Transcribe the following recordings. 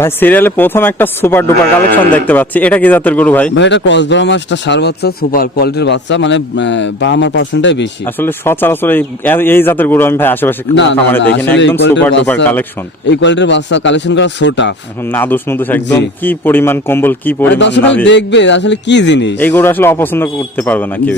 ভাই সিরিয়ালে প্রথম একটা সুপার ডুপার কালেকশন দেখতে পাচ্ছি। এটা কি জাতের গরু ভাই? ভাই এটা ক্রস ব্রাহ্মাসটা সার বাচ্চা সুপার কোয়ালিটির বাচ্চা মানে ব্রাহ্মার পার্সেন্টটাই বেশি। আসলে সচরাচর এই এই জাতের গরু আমি ভাই আশেপাশে না, না, খামারে দেখি না। একদম সুপার ডুপার কালেকশন এই কোয়ালিটির বাচ্চা কালেকশন করা সো টাফ এখন নাদুস নুদুস একদম কি পরিমাণ কম্বল কি পরিমাণ নাভি। দেখবে আসলে কি জিনিস? এই গরু আসলে অপছন্দ করতে পারবে না কেউ।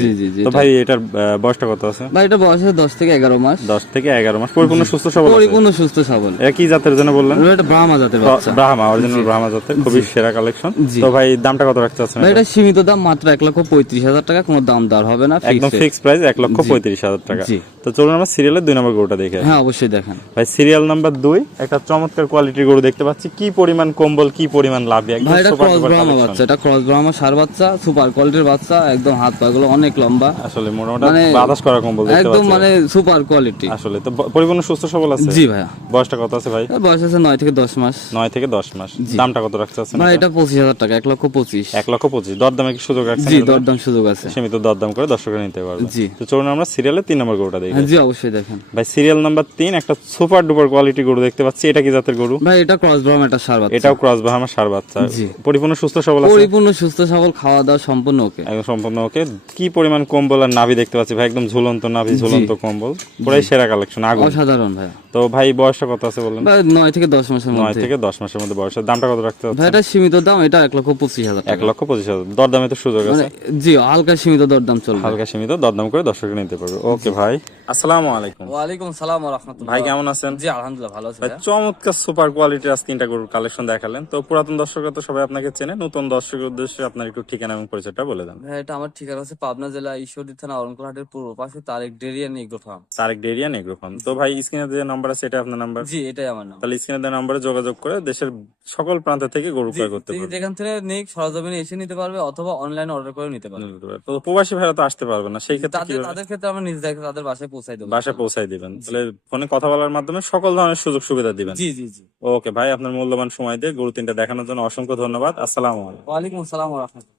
তো ভাই এটার বয়সটা কত আছে? ভাই এটা বয়স আছে দশ থেকে এগারো মাস। দশ থেকে এগারো মাস। পরিপূর্ণ সুস্থ সবল পরিপূর্ণ সুস্থ সবল। এটা কি জাতের জন্য বললেন? এটা ব্রাহ্মা জাতের বাচ্চা। ব্রাহ্মা অরিজিনাল ব্রাহ্মা জাতের খুবই সেরা কালেকশন তো ভাই দামটা কত রাখতে আছেন ভাই এটা সীমিত দাম মাত্র এক লক্ষ পঁয়ত্রিশ হাজার টাকা কোনো দাম দর হবে না একদম fixed rate। ফিক্স প্রাইস এক লক্ষ পঁয়ত্রিশ হাজার টাকা। তো চলুন আমরা সিরিয়ালের দুই নম্বর গরুটা দেখে হ্যাঁ অবশ্যই দেখেন। ভাই সিরিয়াল নাম্বার দুই একটা চমৎকার কোয়ালিটির গরু দেখতে পাচ্ছি। কি পরিমাণ কম্বল কি পরিমাণ লাভি একদম ভাই এটা ক্রস ব্রাহ্মা বাচ্চা এটা ক্রস ব্রাহ্মা সার বাচ্চা সুপার কোয়ালিটির বাচ্চা একদম হাত পা গুলো অনেক লম্বা। আসলে মোটামুটি মানে- বাতাস করা কম্বল দেখতে একদম মানে সুপার কোয়ালিটি আসলে তো পরিপূর্ণ সুস্থ সবল আছে? জি ভাইয়া। বয়সটা কত আছে ভাই? বয়স আছে নয় থেকে দশ মাস। নয় থেকে দশ মাস। দামটা কত রাখতে আছেন ভাই এটা পঁচিশ হাজার টাকা এক লক্ষ পঁচিশ। এক লক্ষ পঁচিশ। দরদামে কি সুযোগ রাখছেন জি দরদাম সুযোগ আছে। সীমিত দরদাম করে দর্শকরা নিতে পারবে। জি। তো চলুন আমরা সিরিয়ালে তিন নম্বর গরুটা দেখি। হ্যাঁ জি অবশ্যই দেখেন। ভাই সিরিয়াল নাম্বার তিন একটা সুপার ডুপার কোয়ালিটি গরু দেখতে পাচ্ছি। এটা কি জাতের গরু? ভাই এটা ক্রস একটা সার বাচ্চা। এটাও ক্রস বাহামা সার বাচ্চা। পরিপূর্ণ সুস্থ সবল আছে? পরিপূর্ণ সুস্থ সবল খাওয়া দাওয়া সম্পূর্ণ ওকে। একদম সম্পূর্ণ ওকে। কি পরিমাণ কম্বল আর নাভি দেখতে পাচ্ছি? ভাই একদম ঝুলন্ত নাভি ঝুলন্ত কম্বল। পুরাই সেরা কালেকশন আগুন। অসাধারণ ভাই। তো ভাই বয়সটা কত আছে বললেন ভাই নয় থেকে দশ মাসের নয় মধ্যে থেকে দশ মাসের মধ্যে। বয়সের দামটা কত রাখতে হচ্ছে ভাই এটা সীমিত দাম এটা এক লক্ষ পঁচিশ হাজার এক লক্ষ পঁচিশ হাজার। দরদামে তো সুযোগ আছে। মানে জি হালকা সীমিত দরদাম চলবে। হালকা সীমিত দরদাম করে দর্শক নিতে পারবে। ওকে ভাই। আসসালামু আলাইকুম। ওয়ালাইকুম সালাম রহমতুল্লাহ। ভাই কেমন আছেন? জি আলহামদুলিল্লাহ ভালো আছি ভাই চমৎকার সুপার কোয়ালিটির আজ তিনটা গরুর কালেকশন দেখালেন। তো পুরাতন দর্শকরা তো সবাই আপনাকে চেনে নতুন দর্শকের উদ্দেশ্যে আপনার একটু ঠিকানা এবং পরিচয়টা বলে দেন। ভাই এটা আমার ঠিকানা আছে পাবনা জেলা ঈশ্বরদী থানা অরণকুলহাটের পূর্ব পাশে Tarek dairy and agro farm Tarek dairy Negro farm তো ভাই স্ক্রিনে যে নাম্বার আছে এটা আপনার নাম্বার জি এটাই আমার তাহলে স্ক্রিনে দেওয়া নাম্বারে যোগাযোগ করে দেশের সকল প্রান্ত থেকে গরু ক্রয় করতে পারবে। যেখান থেকে সরজমিনে এসে নিতে পারবে অথবা অনলাইনে অর্ডার করে নিতে পারবে। তো প্রবাসী ভাইরা তো আসতে পারবে না সেই ক্ষেত্রে তাদের তাদের ক্ষেত্রে আমরা নিজ দায়িত্বে তাদের বাসায় পৌঁছাই দেবেন বাসায় পৌঁছাই দিবেন। তাহলে ফোনে কথা বলার মাধ্যমে সকল ধরনের সুযোগ সুবিধা দিবেন। জি জি জি। ওকে ভাই আপনার মূল্যবান সময় দিয়ে গরু তিনটা দেখানোর জন্য অসংখ্য ধন্যবাদ। আসসালামু আলাইকুম। ওয়ালাইকুম আসসালাম রহমতুল্লাহ।